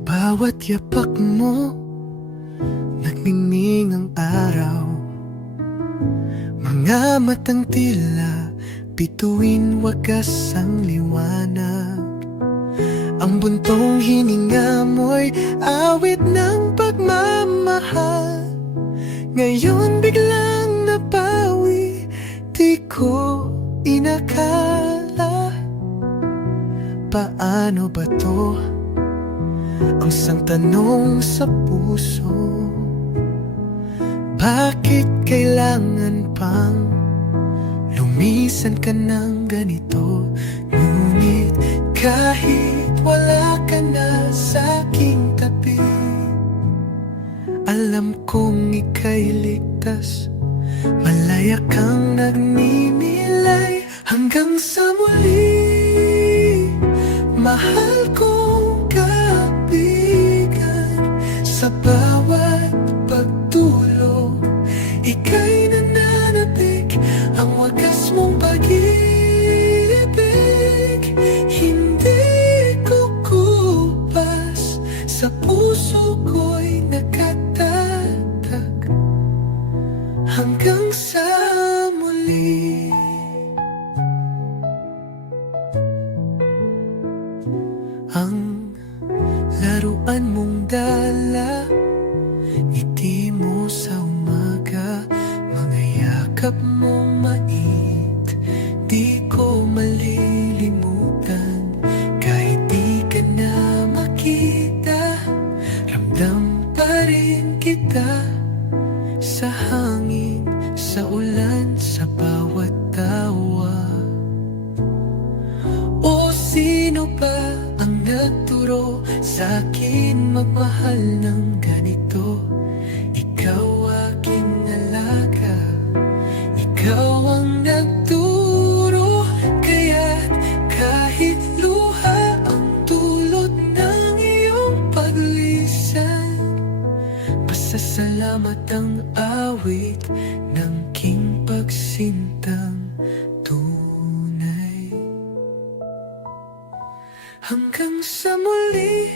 bawat yapak mo Nagmingming ang araw. Mga matang tila Bituin wagas ang liwanag. Ang buntong hininga mo'y Awit ng pagmamahal. Ngayon biglang napawi Di ko inakala. Paano ba to? Ang sang tanong sa puso Bakit kailangan pang Lumisan ka ng ganito? Ngunit kahit wala ka na sa aking tabi Alam kong ika'y ligtas. Malaya kang nagninilay Hanggang sa muli. Mahal puso ko'y nakatatag Hanggang sa muli. Ang laruan mong dala Ngiti mo sa umaga Mga yakap mong mait Ramdam pa rin kita Sa hangin, sa ulan, sa bawat tawa. O sino ba ang nagturo sa akin magmahal ng Pasasalamat ang awit ng king pagsintang tunay. Hanggang sa muli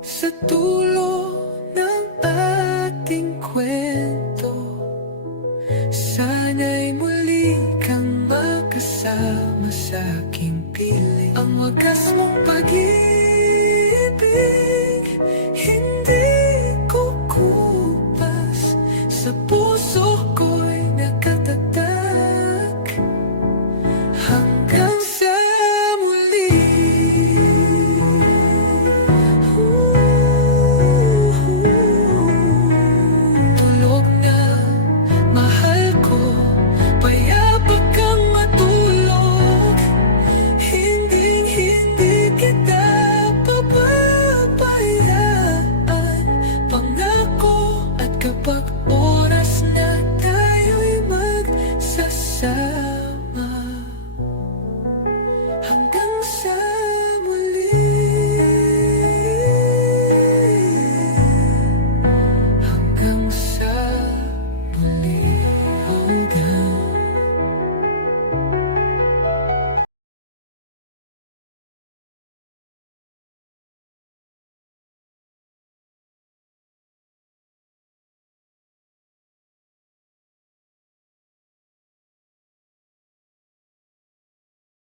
sa tulo ng ating kwento Sana'y muli kang makasama sa aking piling. Ang wagas mong pag-ibig Sa puso ko'y nakatatak. Hanggang sa muli. Ooh, Tulog na mahal ko. Payapa kang matulog. Hindi, hindi kita papabayaan Pangako at kapag